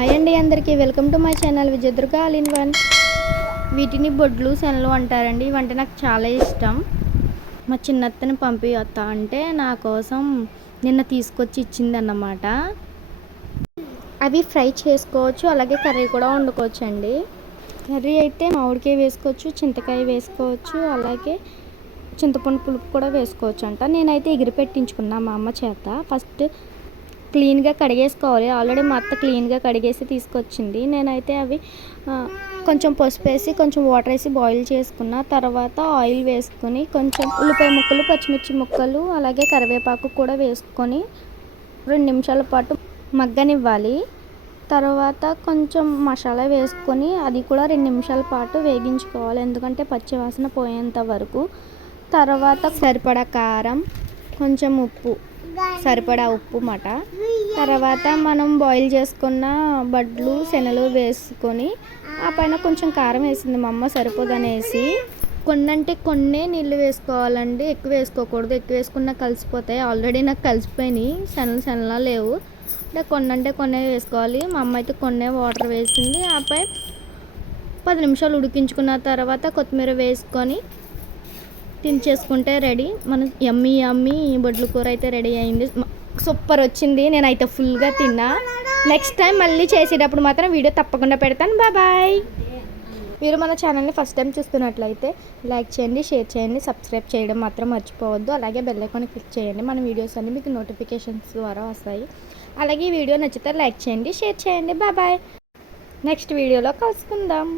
Hi అండి అందరికీ welcome to my channel Vijayadurga all in one. వీటిని బొడ్లు శనలు అంటారండి. ఇవంటే నాకు చాలా ఇష్టం. మా చిన్నత్తని పంపిస్తా అంటే నా కోసం నిన్న తీసుకొచ్చి ఇచ్చిందన్నమాట. అవి ఫ్రై చేసుకోవచ్చు, అలాగే కర్రీ కూడా వండుకోవచ్చు అండి. కర్రీ అయితే మామిడికాయ వేసుకోవచ్చు, చింతకాయ వేసుకోవచ్చు, అలాగే చింతపండు పులుపు కూడా వేసుకోవచ్చు అంట. నేనైతే ఎగిరి పెట్టించుకున్నా మా అమ్మ చేత. ఫస్ట్ క్లీన్గా కడిగేసుకోవాలి. ఆల్రెడీ మా అత్త క్లీన్గా కడిగేసి తీసుకొచ్చింది. నేనైతే అవి కొంచెం పసుపు వేసి కొంచెం వాటర్ వేసి బాయిల్ చేసుకున్న తర్వాత ఆయిల్ వేసుకొని కొంచెం ఉల్లిపాయ ముక్కలు, పచ్చిమిర్చి ముక్కలు, అలాగే కరివేపాకు కూడా వేసుకొని 2 నిమిషాల పాటు మగ్గనివ్వాలి. తర్వాత కొంచెం మసాలా వేసుకొని అది కూడా 2 నిమిషాల పాటు వేగించుకోవాలి, ఎందుకంటే పచ్చి వాసన పోయేంత వరకు. తర్వాత సరిపడా కారం, కొంచెం ఉప్పు, సరిపడా ఉప్పు మాట. తర్వాత మనం బాయిల్ చేసుకున్న బడ్లు శనలు వేసుకొని ఆ పైన కొంచెం కారం వేసింది మా అమ్మ సరిపోదనేసి. అంటే కొన్నే నీళ్ళు వేసుకోవాలండి, ఎక్కువ వేసుకోకూడదు. ఎక్కువ వేసుకున్నా కలిసిపోతాయి. ఆల్రెడీ నాకు కలిసిపోయినాయి, శనలా లేవు. అంటే కొన్నే వేసుకోవాలి. మా అమ్మ అయితే కొన్నే వాటర్ వేసింది. ఆపై 10 నిమిషాలు ఉడికించుకున్న తర్వాత కొత్తిమీర వేసుకొని తినేసుకుంటే రెడీ. మన యమ్మీ బొడ్ల కూర అయితే రెడీ అయింది. సూపర్ వచ్చింది. నేనైతే ఫుల్గా తిన్నా. నెక్స్ట్ టైం మళ్ళీ చేసేటప్పుడు మాత్రం వీడియో తప్పకుండా పెడతాను. బాయ్. మీరు మన ఛానల్ని ఫస్ట్ టైం చూస్తున్నట్లయితే లైక్ చేయండి, షేర్ చేయండి, సబ్స్క్రైబ్ చేయడం మాత్రం మర్చిపోవద్దు. అలాగే బెల్ ఐకాన్ క్లిక్ చేయండి. మన వీడియోస్ అన్నీ మీకు నోటిఫికేషన్స్ ద్వారా వస్తాయి. అలాగే ఈ వీడియో నచ్చితే లైక్ చేయండి, షేర్ చేయండి. బాయ్. నెక్స్ట్ వీడియోలో కలుసుకుందాం.